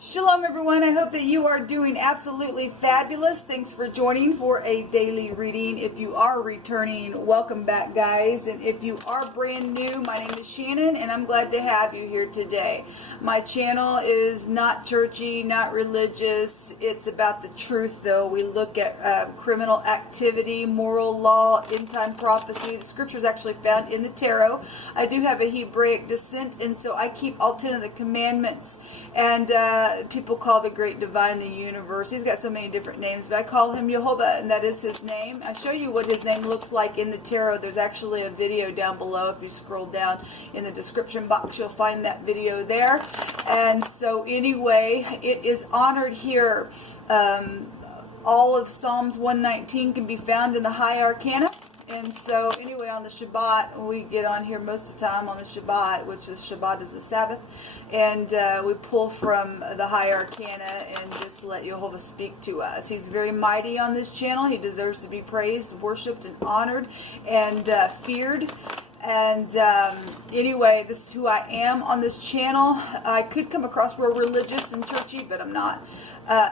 Shalom everyone, I hope that you are doing absolutely fabulous. Thanks for joining for a daily reading. If you are returning, welcome back guys. And if you are brand new, my name is Shannon and I'm glad to have you here today. My channel is not churchy, not religious. It's about the truth though. We look at criminal activity, moral law, end time prophecy. The scripture is actually found in the tarot. I do have a Hebraic descent and so I keep all 10 of the commandments. And people call the great divine the universe. He's got so many different names, but I call him Jehovah, and that is his name. I'll show you what his name looks like in the tarot. There's actually a video down below. If you scroll down in the description box, you'll find that video there. And so anyway, it is honored here. All of Psalms 119 can be found in the High Arcana. And so anyway, on the Shabbat, we get on here most of the time on the Shabbat, which is Shabbat is the Sabbath. And we pull from the High Arcana and just let Jehovah speak to us. He's very mighty on this channel. He deserves to be praised, worshipped, and honored, and feared. And anyway, this is who I am on this channel. I could come across real religious and churchy, but I'm not.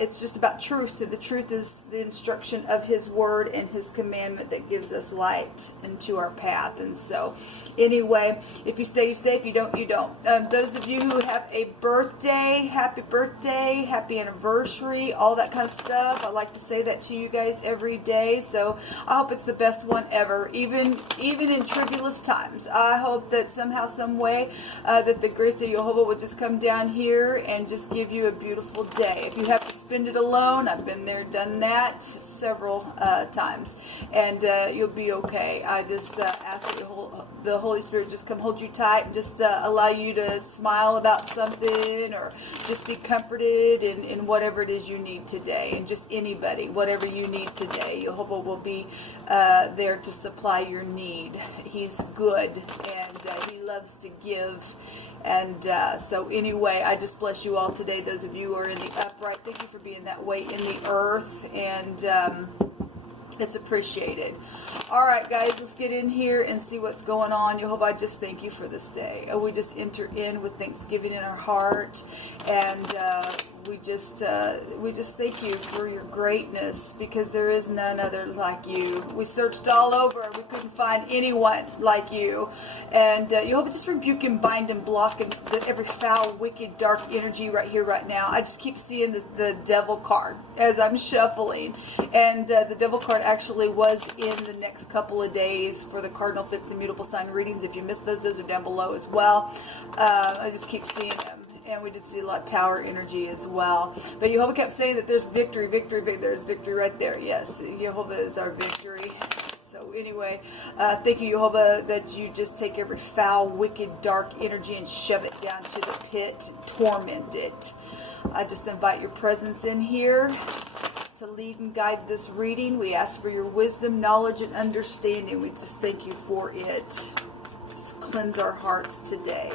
It's just about truth. The truth is the instruction of his word and his commandment that gives us light into our path. And so anyway, if you stay, you stay. If you don't, you don't. Those of you who have a birthday, happy anniversary, all that kind of stuff. I like to say that to you guys every day. So I hope it's the best one ever, even in tribulous times. I hope that somehow, some way, that the grace of Jehovah would just come down here and just give you a beautiful day. If you have to spend it alone, I've been there, done that several times, and you'll be okay. I just ask that the Holy Spirit just come hold you tight and just allow you to smile about something, or just be comforted in whatever it is you need today. And just anybody, whatever you need today, Jehovah will be there to supply your need. He's good, and he loves to give. And so anyway, I just bless you all today. Those of you who are in the upright, thank you for being that way in the earth, and it's appreciated. All right, guys, let's get in here and see what's going on. Jehovah, I just thank you for this day. We just enter in with thanksgiving in our heart, and we just thank you for your greatness, because there is none other like you. We searched all over, we couldn't find anyone like you. And Jehovah, just rebuke and bind and block and every foul, wicked, dark energy right here, right now. I just keep seeing the devil card as I'm shuffling, and the devil card actually was in the next couple of days for the Cardinal Fixed and Mutable sign readings. If you missed those are down below as well. I just keep seeing them. And we did see a lot of tower energy as well. But Jehovah kept saying that there's victory, victory, victory. There's victory right there. Yes, Jehovah is our victory. So anyway, thank you, Jehovah, that you just take every foul, wicked, dark energy and shove it down to the pit, torment it. I just invite your presence in here to lead and guide this reading. We ask for your wisdom, knowledge, and understanding. We just thank you for it. Just cleanse our hearts today.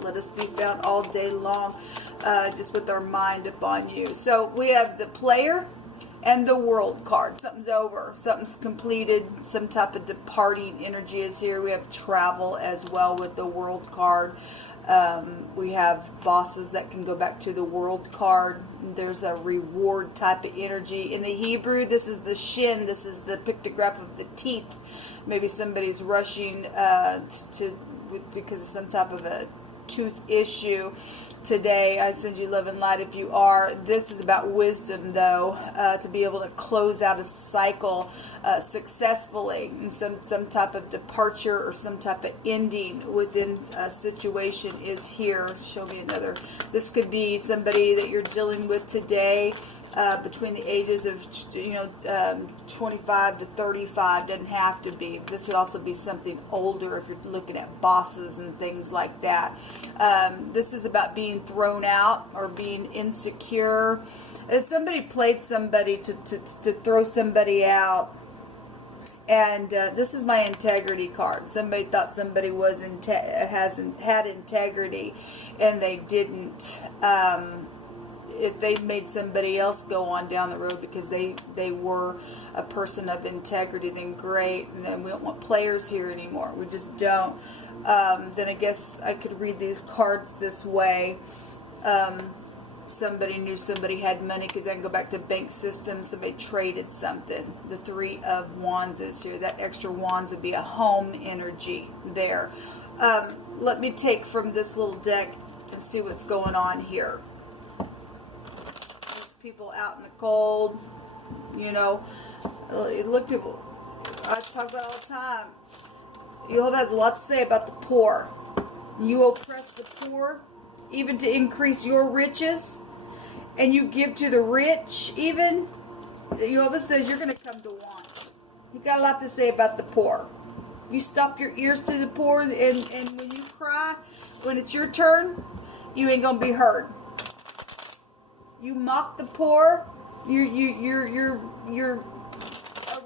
Let us be found all day long, just with our mind upon you. So we have the player and the world card. Something's over. Something's completed. Some type of departing energy is here. We have travel as well with the world card. We have bosses that can go back to the world card. There's a reward type of energy. In the Hebrew, this is the shin. This is the pictograph of the teeth. Maybe somebody's rushing because of some type of a tooth issue today. I send you love and light if you are. This is about wisdom though, to be able to close out a cycle successfully, and some type of departure or some type of ending within a situation is here. Show me another. This could be somebody that you're dealing with today, between the ages of 25 to 35. Doesn't have to be. This would also be something older if you're looking at bosses and things like that. This is about being thrown out or being insecure. As somebody played somebody to throw somebody out. And this is my integrity card. Somebody thought somebody was had integrity, and they didn't. If they made somebody else go on down the road because they were a person of integrity, then great. And then we don't want players here anymore. We just don't. Then I guess I could read these cards this way. somebody knew somebody had money, because I can go back to bank system. Somebody traded something. The Three of Wands is here. That extra wands would be a home energy there. Let me take from this little deck and see what's going on here. These people out in the cold, you know. Look, people, I talk about it all the time. YHVH has a lot to say about the poor. You oppress the poor, even to increase your riches, and you give to the rich, even. YHVH says you're going to come to want. You got a lot to say about the poor. You stop your ears to the poor, and when you cry, when it's your turn, you ain't going to be heard. You mock the poor, you're a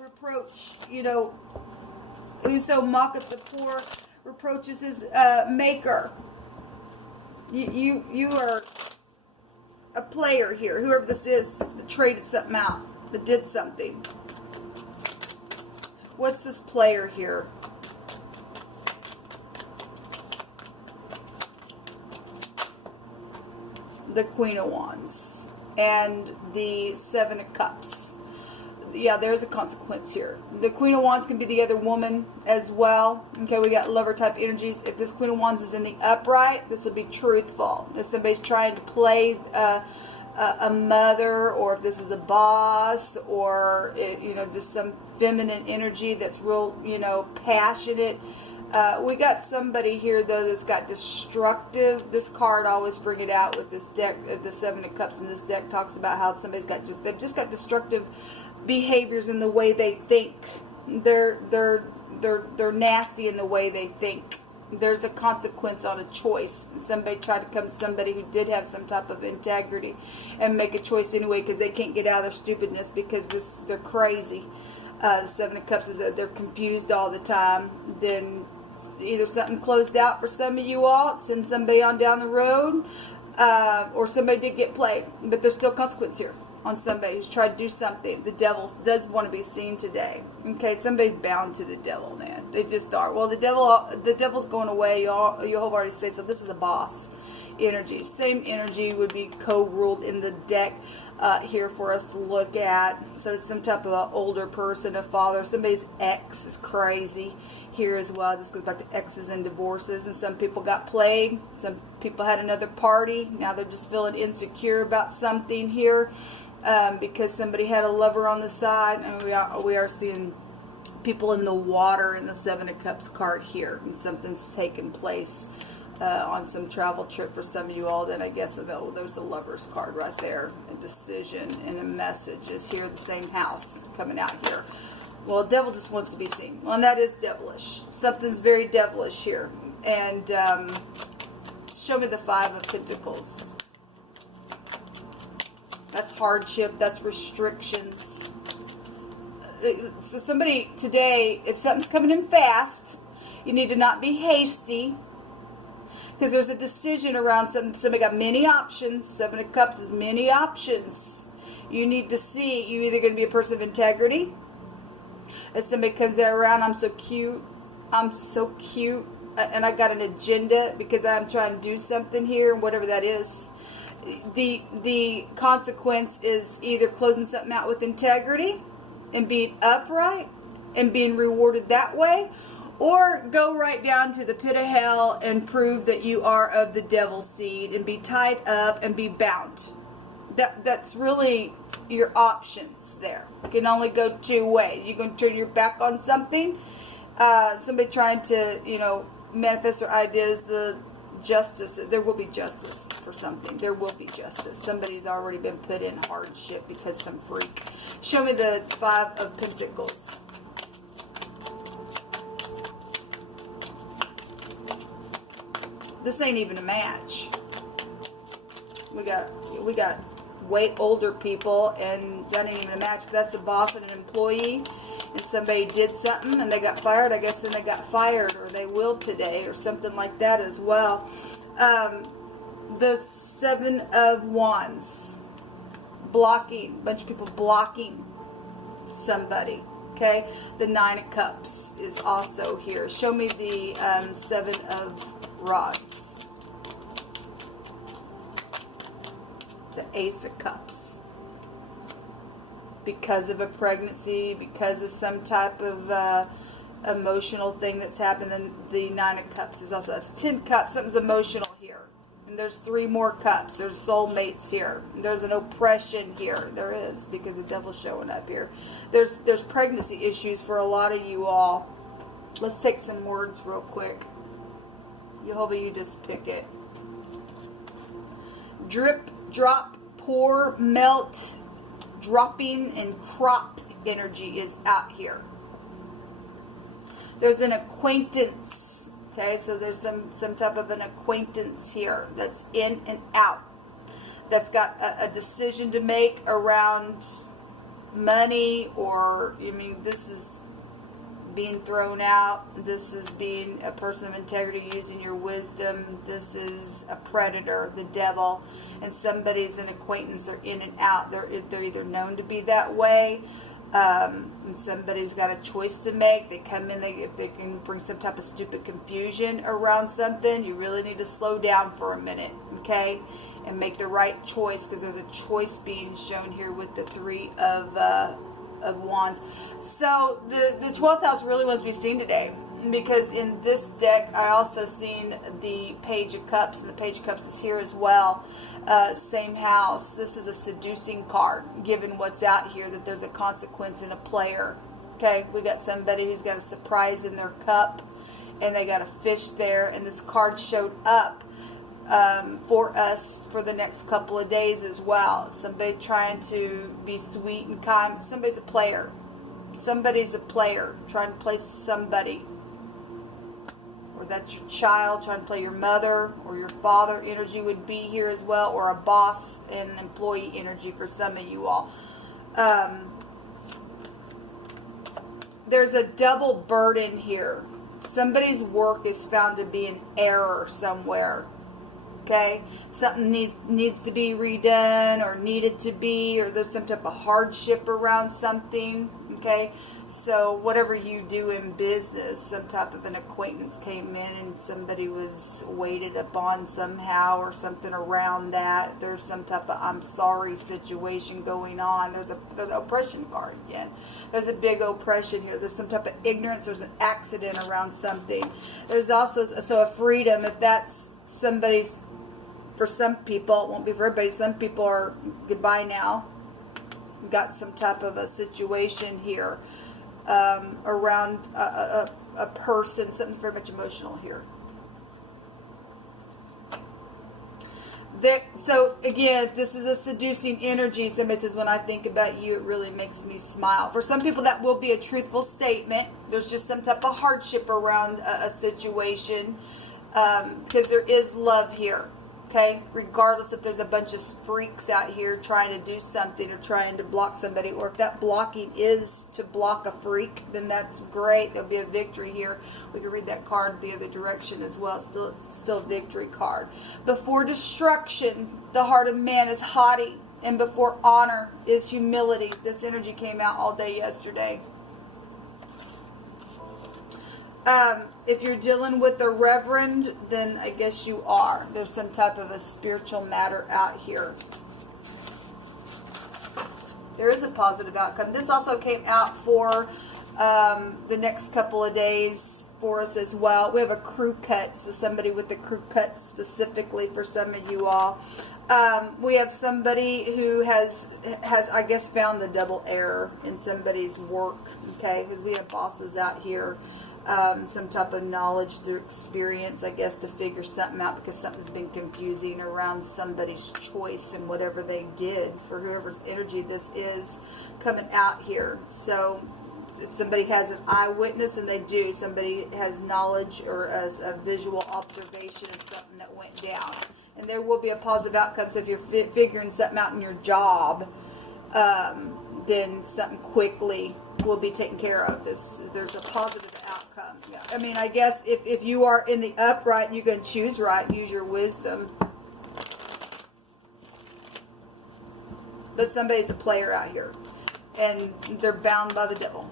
reproach, you know. Whoso mocketh the poor reproaches his maker. You are a player here. Whoever this is that traded something out, that did something. What's this player here? The Queen of Wands and the Seven of Cups. Yeah, there's a consequence here. The Queen of Wands can be the other woman as well. Okay, we got lover type energies. If this Queen of Wands is in the upright, this will be truthful. If somebody's trying to play a mother, or if this is a boss, or you know, just some feminine energy that's real, you know, passionate. We got somebody here though that's got destructive. This card, I always bring it out with this deck, the Seven of Cups, and this deck talks about how somebody's got they've just got destructive behaviors in the way they think. They're nasty in the way they think. There's a consequence on a choice. Somebody tried to come to somebody who did have some type of integrity and make a choice anyway, because they can't get out of their stupidness, because they're crazy. The Seven of Cups is that they're confused all the time. Then either something closed out for some of you all, send somebody on down the road, or somebody did get played, but there's still consequence here on somebody who's tried to do something. The devil does want to be seen today. Okay, somebody's bound to the devil, man. They just are. Well, the devil's going away. Y'all, you'll have already said so. This is a boss energy. Same energy would be co-ruled in the deck here for us to look at. So it's some type of an older person, a father. Somebody's ex is crazy here as well. This goes back to exes and divorces. And some people got played. Some people had another party. Now they're just feeling insecure about something here. Because somebody had a lover on the side, and we are seeing people in the water in the Seven of Cups card here, and something's taken place on some travel trip for some of you all. Then I guess there's the Lover's card right there, a decision and a message is here, the same house coming out here. Well, the devil just wants to be seen. Well, and that is devilish. Something's very devilish here. And show me the Five of Pentacles. That's hardship. That's restrictions. So somebody today, if something's coming in fast, you need to not be hasty, because there's a decision around something. Somebody got many options. Seven of Cups is many options. You need to see, you're either going to be a person of integrity. As somebody comes around, I'm so cute. I'm so cute. And I got an agenda because I'm trying to do something here, whatever that is. The consequence is either closing something out with integrity and being upright and being rewarded that way, or go right down to the pit of hell and prove that you are of the devil's seed and be tied up and be bound. That's really your options there. You can only go two ways. You can turn your back on something, somebody trying to, you know, manifest their ideas, the justice. There will be justice for something. There will be justice. Somebody's already been put in hardship because some freak. Show me the Five of Pentacles. This ain't even a match. We got way older people, and that ain't even a match. That's a boss and an employee, and somebody did something and they got fired. I guess then they got fired, or they will today, or something like that as well. The Seven of Wands, blocking, a bunch of people blocking somebody. Okay, the Nine of Cups is also here. Show me the Seven of Rods. the Ace of Cups. Because of a pregnancy, because of some type of emotional thing that's happened. Then the Nine of Cups is also, that's 10 cups. Something's emotional here. And there's 3 more cups. There's soulmates here. There's an oppression here. There is, because the devil's showing up here. There's pregnancy issues for a lot of you all. Let's take some words real quick. Jehovah, you just pick it. Drip, drop, pour, melt, dropping, and crop energy is out here. There's an acquaintance. Okay, so there's some type of an acquaintance here that's in and out. That's got a decision to make around money, or, I mean, this is being thrown out. This is being a person of integrity, using your wisdom. This is a predator, the devil, and somebody's an acquaintance. They're in and out. They're either known to be that way, and somebody's got a choice to make. They come in, if they can bring some type of stupid confusion around something, you really need to slow down for a minute, okay, and make the right choice, because there's a choice being shown here with the 3 of Wands. So the 12th house really wants to be seen today, because in this deck I also seen the Page of Cups, and the Page of Cups is here as well. Same house. This is a seducing card, given what's out here, that there's a consequence and a player. Okay, we got somebody who's got a surprise in their cup, and they got a fish there, and this card showed up for us for the next couple of days as well. Somebody trying to be sweet and kind. Somebody's a player. Somebody's a player trying to play somebody. Or that's your child trying to play your mother, or your father energy would be here as well, or a boss and employee energy for some of you all. There's a double burden here. Somebody's work is found to be in error somewhere. Okay, something needs to be redone, or needed to be, or there's some type of hardship around something. Okay, so whatever you do in business, some type of an acquaintance came in and somebody was waited upon somehow, or something around that. There's some type of I'm sorry situation going on. There's an oppression card again. There's a big oppression here. There's some type of ignorance. There's an accident around something. There's also a freedom, if that's somebody's. For some people, it won't be for everybody. Some people are goodbye now. Got some type of a situation here around a person. Something's very much emotional here. So again, this is a seducing energy. Somebody says, when I think about you, it really makes me smile. For some people, that will be a truthful statement. There's just some type of hardship around a situation, because there is love here. Okay, regardless if there's a bunch of freaks out here trying to do something, or trying to block somebody, or if that blocking is to block a freak, then that's great. There'll be a victory here. We can read that card the other direction as well. Still a victory card. Before destruction, the heart of man is haughty, and before honor is humility. This energy came out all day yesterday. If you're dealing with a reverend, then I guess you are. There's some type of a spiritual matter out here. There is a positive outcome. This also came out for the next couple of days for us as well. We have a crew cut, so somebody with the crew cut specifically for some of you all. We have somebody who has I guess found the double error in somebody's work. Okay, because we have bosses out here. Some type of knowledge through experience, I guess, to figure something out, because something's been confusing around somebody's choice and whatever they did, for whoever's energy this is coming out here. So if somebody has an eyewitness, and they do, somebody has knowledge or a visual observation of something that went down, and there will be a positive outcome. So if you're figuring something out in your job, then something quickly will be taken care of. There's a positive outcome. Yeah. I mean, I guess if you are in the upright, you can choose right, use your wisdom. But somebody's a player out here, and they're bound by the devil.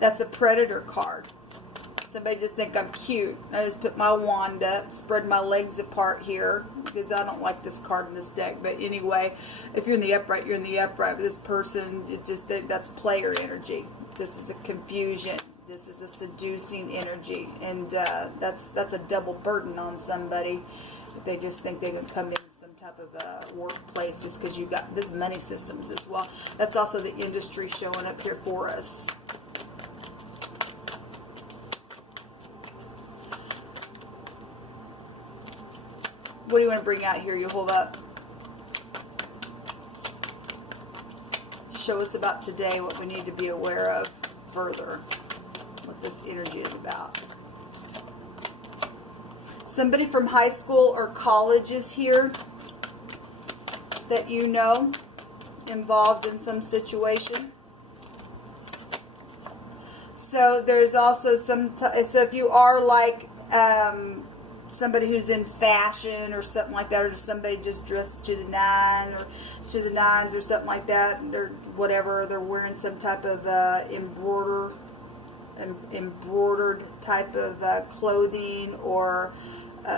That's a predator card. Somebody just think I'm cute. I just put my wand up, spread my legs apart here, because I don't like this card in this deck. But anyway, if you're in the upright, you're in the upright. But this person, that's player energy. This is a confusion. This is a seducing energy, and that's a double burden on somebody. They just think they can come in some type of workplace just because you got this money systems as well. That's also the industry showing up here for us. What do you want to bring out here? You hold up. Show us about today, what we need to be aware of further, what this energy is about. Somebody from high school or college is here that you know, involved in some situation. So there's also so if you are like somebody who's in fashion or something like that, or just somebody just dressed to the nines or something like that, or whatever, they're wearing some type of embroidered type of clothing, or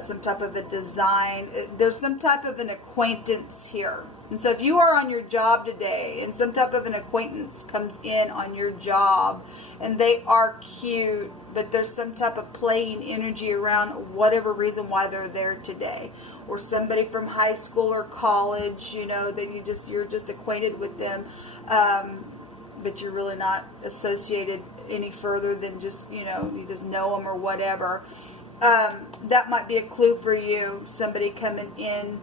some type of a design. There's some type of an acquaintance here. And so if you are on your job today and some type of an acquaintance comes in on your job and they are cute, but there's some type of playing energy around whatever reason why they're there today, or somebody from high school or college, you know, that you're just acquainted with them, but you're really not associated any further than just, you know, you just know them or whatever. That might be a clue for you. Somebody coming in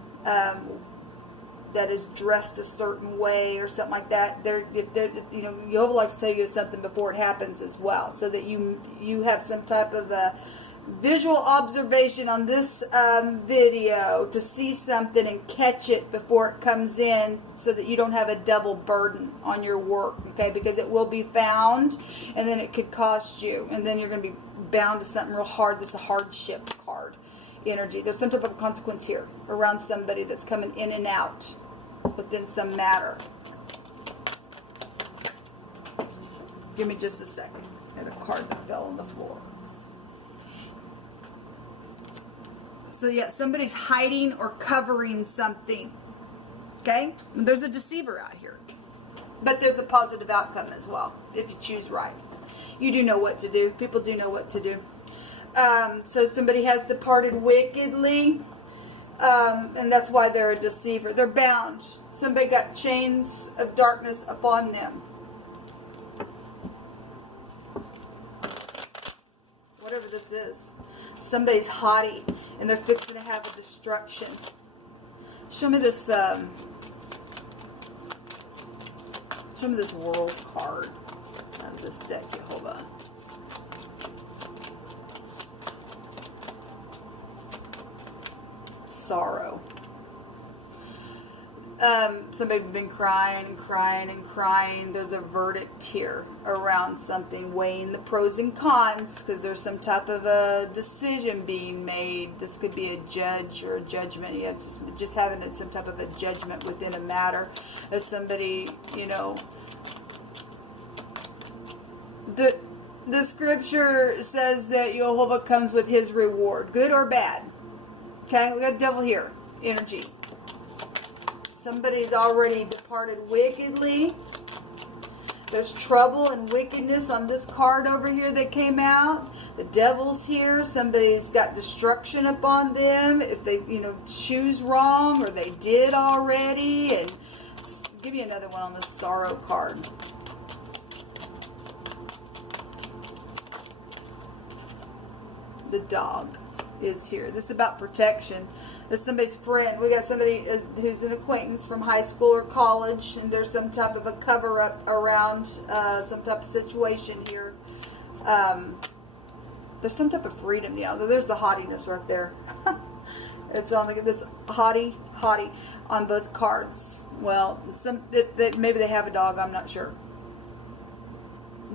that is dressed a certain way or something like that. You know, Jehovah likes to tell you something before it happens as well, so that you have some type of a visual observation on this video to see something and catch it before it comes in, so that you don't have a double burden on your work, okay? Because it will be found, and then it could cost you, and then you're going to be bound to something real hard. This is a hardship card energy. There's some type of consequence here around somebody that's coming in and out within some matter. Give me just a second. I had a card that fell on the floor. So yeah, somebody's hiding or covering something. Okay? And there's a deceiver out here. But there's a positive outcome as well, if you choose right. You do know what to do. People do know what to do. So somebody has departed wickedly, and that's why they're a deceiver. They're bound. Somebody got chains of darkness upon them. Whatever this is. Somebody's haughty, and they're fixing to have a destruction. Show me this world card out of this deck, Jehovah. Sorrow. Somebody's been crying and crying and crying. There's a verdict here around something, weighing the pros and cons, because there's some type of a decision being made. This could be a judge or a judgment. You have just having some type of a judgment within a matter. As somebody, you know, the scripture says that Jehovah comes with his reward, good or bad. Okay, we got devil here, energy. Somebody's already departed wickedly. There's trouble and wickedness on this card over here that came out. The devil's here. Somebody's got destruction upon them if they, you know, choose wrong, or they did already. And give you another one on the sorrow card. The dog is here. This is about protection. This is somebody's friend. We got somebody who's an acquaintance from high school or college, and there's some type of a cover-up around some type of situation here. There's some type of freedom. Yeah, there's the haughtiness right there. It's on this haughty on both cards. Well, maybe they have a dog. I'm not sure.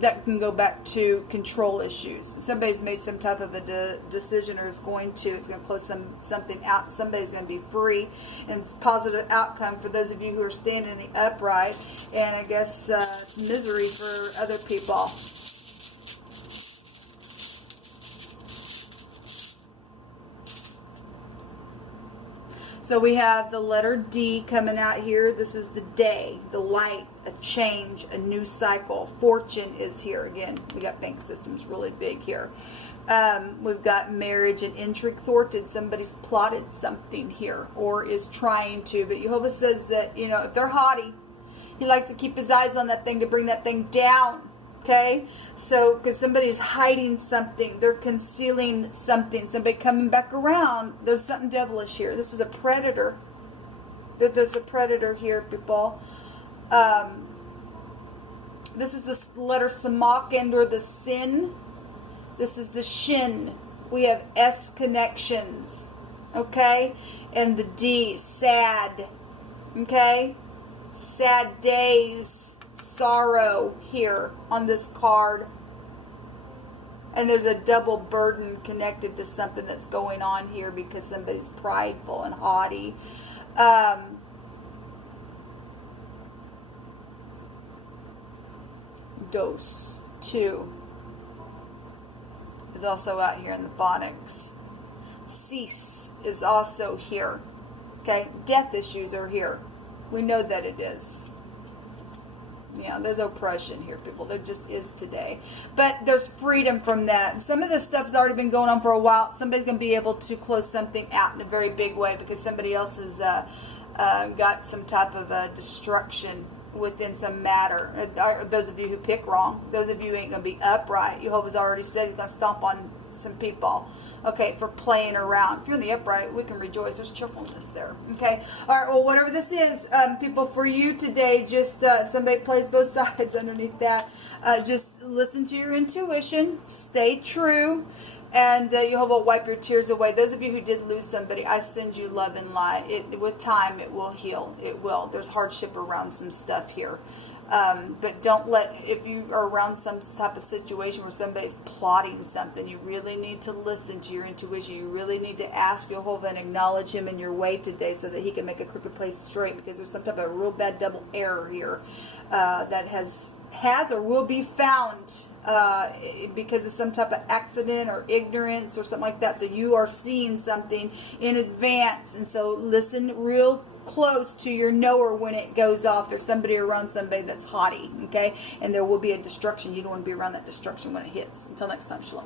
That can go back to control issues. Somebody's made some type of a decision, or it's going to close something out. Somebody's going to be free, and it's positive outcome for those of you who are standing in the upright. And I guess it's misery for other people. So we have the letter D coming out here. This is the day, the light, a change, a new cycle. Fortune is here again. We got bank systems really big here. We've got marriage and intrigue thwarted. Somebody's plotted something here or is trying to. But Jehovah says that, you know, if they're haughty, he likes to keep his eyes on that thing to bring that thing down. Okay? So, because somebody's hiding something, they're concealing something, somebody coming back around, there's something devilish here. This is a predator. There's a predator here, people. This is the letter Samach or the sin. This is the shin. We have S connections. Okay? And the D, sad. Okay? Sad days. Sorrow here on this card, and there's a double burden connected to something that's going on here because somebody's prideful and haughty. Dose 2 is also out here in the phonics. Cease is also here. Okay, death issues are here. We know that it is. Yeah, there's oppression here, people. There just is today. But there's freedom from that. Some of this stuff's already been going on for a while. Somebody's going to be able to close something out in a very big way because somebody else has got some type of destruction within some matter. Those of you who pick wrong, those of you who ain't going to be upright. Jehovah's already said he's going to stomp on some people. Okay, for playing around. If you're in the upright, we can rejoice. There's cheerfulness there. Okay, all right. Well, whatever this is, people, for you today, just somebody plays both sides underneath that. Just listen to your intuition. Stay true, and Jehovah will wipe your tears away. Those of you who did lose somebody, I send you love and light. With time, it will heal. It will. There's hardship around some stuff here. But don't let, if you are around some type of situation where somebody's plotting something, you really need to listen to your intuition. You really need to ask Jehovah and acknowledge him in your way today so that he can make a crooked place straight, because there's some type of real bad double error here that has or will be found because of some type of accident or ignorance or something like that. So you are seeing something in advance, and so listen real close to your knower when it goes off. There's somebody around somebody that's haughty, okay? And there will be a destruction. You don't want to be around that destruction when it hits. Until next time, shalom.